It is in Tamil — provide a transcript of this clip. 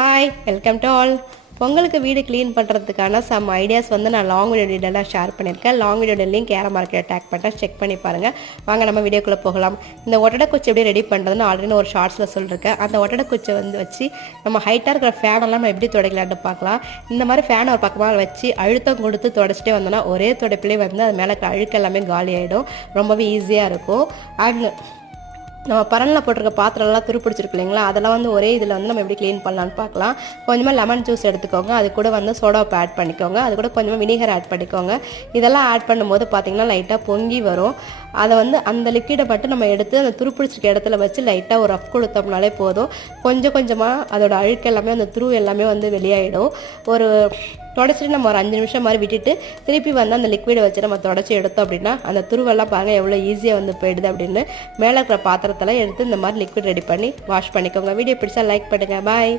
Hi welcome to all. பொங்கலுக்கு வீடு க்ளீன் பண்ணுறதுக்கான சம் ஐடியாஸ் வந்து நான் லாங் வீடியோ டீட்டெயிலாக ஷேர் பண்ணியிருக்கேன். லாங் வீடியோ லிங்க் ஏற மார்க்கெட் டேக் பண்ணிட்டேன், செக் பண்ணி பாருங்கள். வாங்க நம்ம வீடியோக்குள்ளே போகலாம். இந்த ஒட்டடை குச்சி எப்படி ரெடி பண்ணுறதுன்னு ஆல்ரெடி ஒரு ஷார்ட்ஸில் சொல்லியிருக்கேன். அந்த ஒட்டடை குச்சை வச்சு நம்ம ஹைட்டாக இருக்கிற ஃபேனெல்லாம் நம்ம எப்படி துடைக்கலான்னு பார்க்கலாம். இந்த மாதிரி ஃபேனை ஒரு பக்கமாக வச்சு அழுத்தம் கொடுத்து துடைச்சிட்டே வந்தோன்னா ஒரே துடைப்பிலே வந்து அது மேலே அழுக்கு எல்லாமே காலி ஆகிடும். ரொம்பவே ஈஸியாக இருக்கும். அண்ட் நம்ம பரனில் போட்டிருக்க பாத்திரம்லாம் துருப்பிடிச்சிருக்கு இல்லைங்களா, அதெல்லாம் வந்து ஒரே இதில் வந்து நம்ம எப்படி க்ளீன் பண்ணலான்னு பார்க்கலாம். கொஞ்சமாக லெமன் ஜூஸ் எடுத்துக்கோங்க, அது கூட வந்து சோடாப்பு ஆட் பண்ணிக்கோங்க, அது கூட கொஞ்சமாக வினிகர் ஆட் பண்ணிக்கோங்க. இதெல்லாம் ஆட் பண்ணும்போது பார்த்திங்கன்னா லைட்டாக பொங்கி வரும். அதை வந்து அந்த லிக்விடை மட்டும் நம்ம எடுத்து அந்த துருப்பிடிச்சிருக்க இடத்துல வச்சு லைட்டாக ஒரு ரஃப் கொடுத்தோம்னாலே போதும். கொஞ்சம் கொஞ்சமாக அதோட அழுக்கு எல்லாமே அந்த துரு எல்லாமே வந்து வெளியாகிடும். ஒரு தொடச்சிட்டு நம்ம ஒரு 5 நிமிஷம் மாதிரி விட்டுட்டு திருப்பி வந்து அந்த லிக்விடை வச்சு நம்ம தொடச்சி எடுத்தோம் அப்படின்னா அந்த துருவெல்லாம் பாருங்கள் எவ்வளோ ஈஸியாக வந்து போயிடுது அப்படின்னு. மேலே இருக்கிற பாத்திரத்தெல்லாம் எடுத்து இந்த மாதிரி லிக்விட் ரெடி பண்ணி வாஷ் பண்ணிக்கோங்க. வீடியோ பிடிச்சா லைக் பண்ணுங்கள். பாய்.